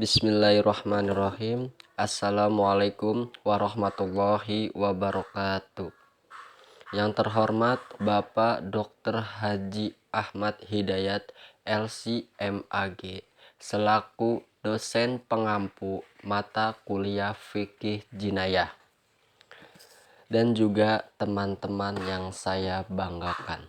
Bismillahirrahmanirrahim. Assalamualaikum warahmatullahi wabarakatuh. Yang terhormat Bapak Dr. Haji Ahmad Hidayat LC.MAG selaku dosen pengampu mata kuliah Fikih Jinayah, dan juga teman-teman yang saya banggakan.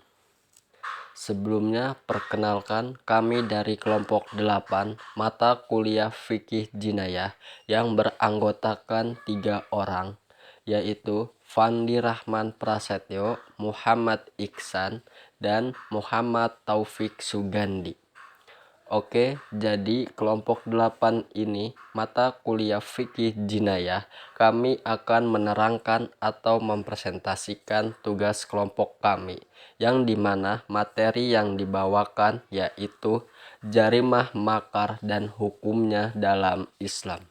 Sebelumnya, perkenalkan, kami dari kelompok 8 mata kuliah Fikih Jinayah yang beranggotakan 3 orang, yaitu Fandi Rahman Prasetyo, Muhammad Iksan, dan Muhammad Taufik Sugandi. Oke, jadi kelompok 8 ini, mata kuliah Fikih Jinayah, kami akan menerangkan atau mempresentasikan tugas kelompok kami, yang dimana materi yang dibawakan yaitu jarimah makar dan hukumnya dalam Islam.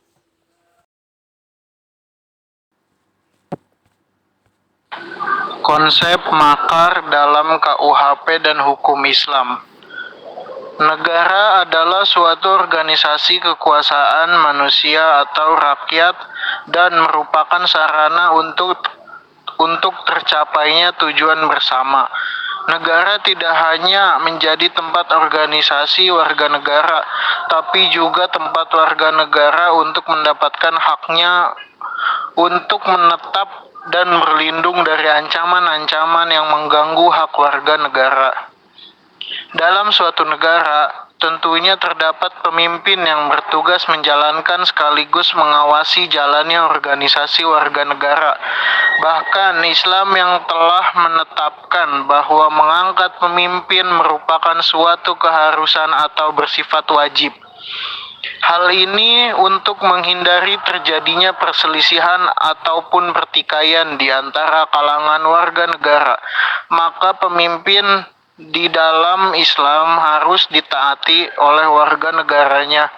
Konsep makar dalam KUHP dan hukum Islam. Negara adalah suatu organisasi kekuasaan manusia atau rakyat dan merupakan sarana untuk tercapainya tujuan bersama. Negara tidak hanya menjadi tempat organisasi warga negara, tapi juga tempat warga negara untuk mendapatkan haknya untuk menetap dan berlindung dari ancaman-ancaman yang mengganggu hak warga negara. Dalam suatu negara, tentunya terdapat pemimpin yang bertugas menjalankan sekaligus mengawasi jalannya organisasi warga negara. Bahkan Islam yang telah menetapkan bahwa mengangkat pemimpin merupakan suatu keharusan atau bersifat wajib. Hal ini untuk menghindari terjadinya perselisihan ataupun pertikaian di antara kalangan warga negara. Maka pemimpin di dalam Islam harus ditaati oleh warga negaranya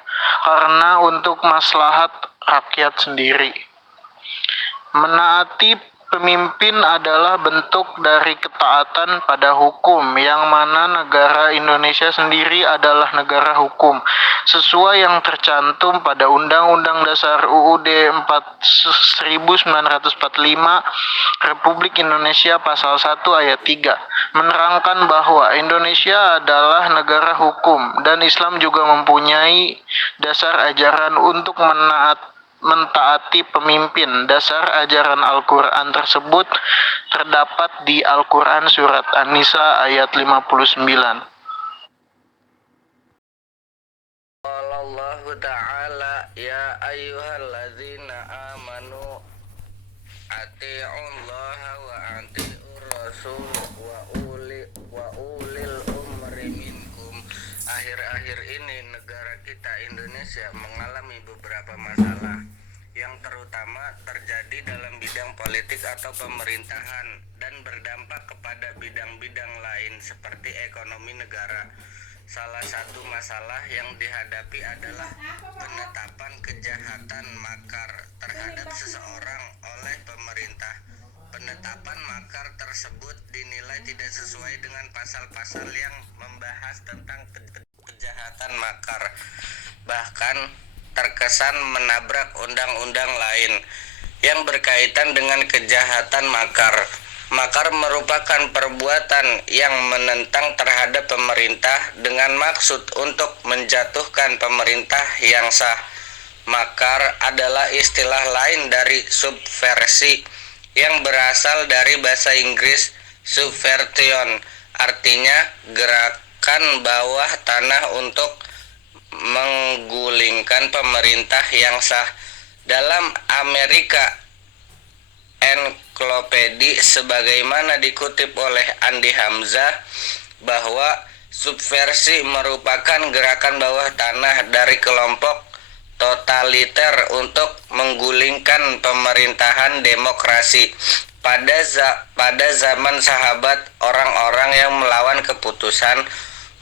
karena untuk maslahat rakyat sendiri. Menaati pemimpin adalah bentuk dari ketaatan pada hukum, yang mana negara Indonesia sendiri adalah negara hukum, sesuai yang tercantum pada Undang-Undang Dasar UUD 1945 Republik Indonesia Pasal 1 Ayat 3, menerangkan bahwa Indonesia adalah negara hukum dan Islam juga mempunyai dasar ajaran untuk mentaati pemimpin. Dasar ajaran Al-Quran tersebut terdapat di Al-Quran Surat An-Nisa ayat 59. Allah Ta'ala ya ayyuhalladzina amanu ati'ullaha wa ati'ur rasul wa ulil umri minkum. Akhir-akhir ini negara kita Indonesia mengalami beberapa masalah yang terutama terjadi dalam bidang politik atau pemerintahan dan berdampak kepada bidang-bidang lain seperti ekonomi negara. Salah satu masalah yang dihadapi adalah penetapan kejahatan makar terhadap seseorang oleh pemerintah. Penetapan makar tersebut dinilai tidak sesuai dengan pasal-pasal yang membahas tentang kejahatan makar, bahkan terkesan menabrak undang-undang lain yang berkaitan dengan kejahatan makar. Makar merupakan perbuatan yang menentang terhadap pemerintah dengan maksud untuk menjatuhkan pemerintah yang sah. Makar adalah istilah lain dari subversi yang berasal dari bahasa Inggris subversion, artinya gerakan bawah tanah untuk menggulingkan pemerintah yang sah. Dalam Amerika Encyclopedia sebagaimana dikutip oleh Andi Hamzah bahwa subversi merupakan gerakan bawah tanah dari kelompok totaliter untuk menggulingkan pemerintahan demokrasi. Pada zaman sahabat, orang-orang yang melawan keputusan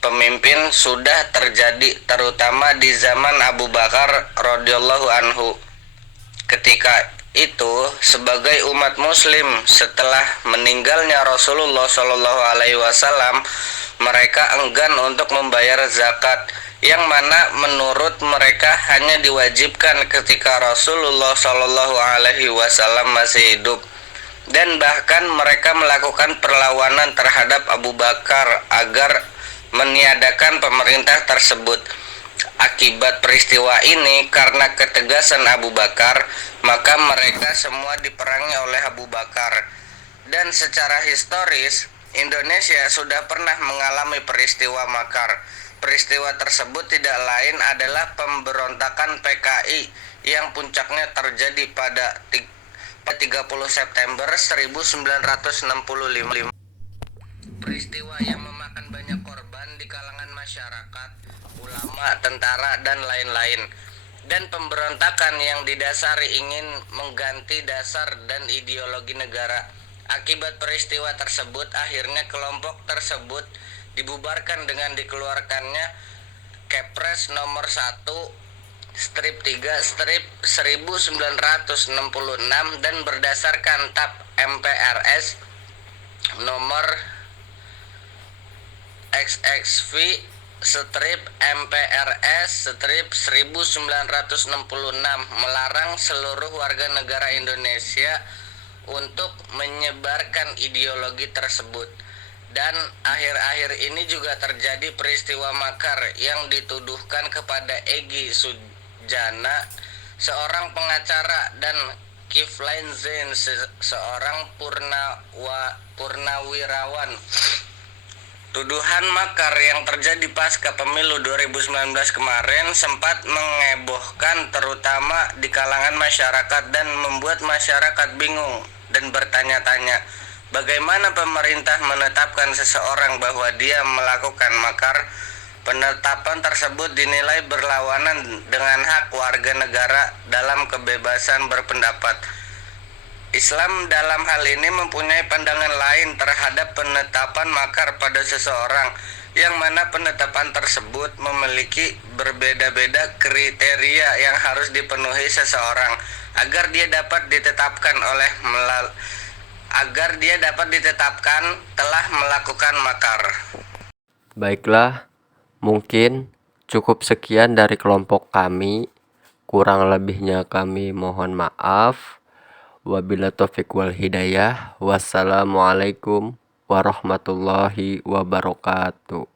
pemimpin sudah terjadi, terutama di zaman Abu Bakar radhiyallahu anhu. Ketika itu, sebagai umat muslim setelah meninggalnya Rasulullah SAW, mereka enggan untuk membayar zakat yang mana menurut mereka hanya diwajibkan ketika Rasulullah Shallallahu Alaihi Wasallam masih hidup, dan bahkan mereka melakukan perlawanan terhadap Abu Bakar agar meniadakan pemerintah tersebut. Akibat peristiwa ini, karena ketegasan Abu Bakar, maka mereka semua diperangi oleh Abu Bakar. Dan secara historis, Indonesia sudah pernah mengalami peristiwa makar. Peristiwa tersebut tidak lain adalah pemberontakan PKI yang puncaknya terjadi pada 30 September 1965. Peristiwa yang memakan banyak korban di kalangan masyarakat, ulama, tentara, dan lain-lain. Dan pemberontakan yang didasari ingin mengganti dasar dan ideologi negara. Akibat peristiwa tersebut, akhirnya kelompok tersebut dibubarkan dengan dikeluarkannya Kepres nomor 1 strip 3 strip 1966 dan berdasarkan TAP MPRS nomor XXV strip MPRS strip 1966 melarang seluruh warga negara Indonesia untuk menyebarkan ideologi tersebut. Dan akhir-akhir ini juga terjadi peristiwa makar yang dituduhkan kepada Egy Sujana, seorang pengacara, dan Kiflan Zain, seorang purnawirawan. Tuduhan makar yang terjadi pasca pemilu 2019 kemarin sempat mengebohkan terutama di kalangan masyarakat dan membuat masyarakat bingung dan bertanya-tanya, bagaimana pemerintah menetapkan seseorang bahwa dia melakukan makar. Penetapan tersebut dinilai berlawanan dengan hak warga negara dalam kebebasan berpendapat. Islam dalam hal ini mempunyai pandangan lain terhadap penetapan makar pada seseorang, yang mana penetapan tersebut memiliki berbeda-beda kriteria yang harus dipenuhi seseorang agar dia dapat ditetapkan telah melakukan makar. Baiklah, mungkin cukup sekian dari kelompok kami. Kurang lebihnya kami mohon maaf. Wabillahi taufiq wal hidayah. Wassalamualaikum warahmatullahi wabarakatuh.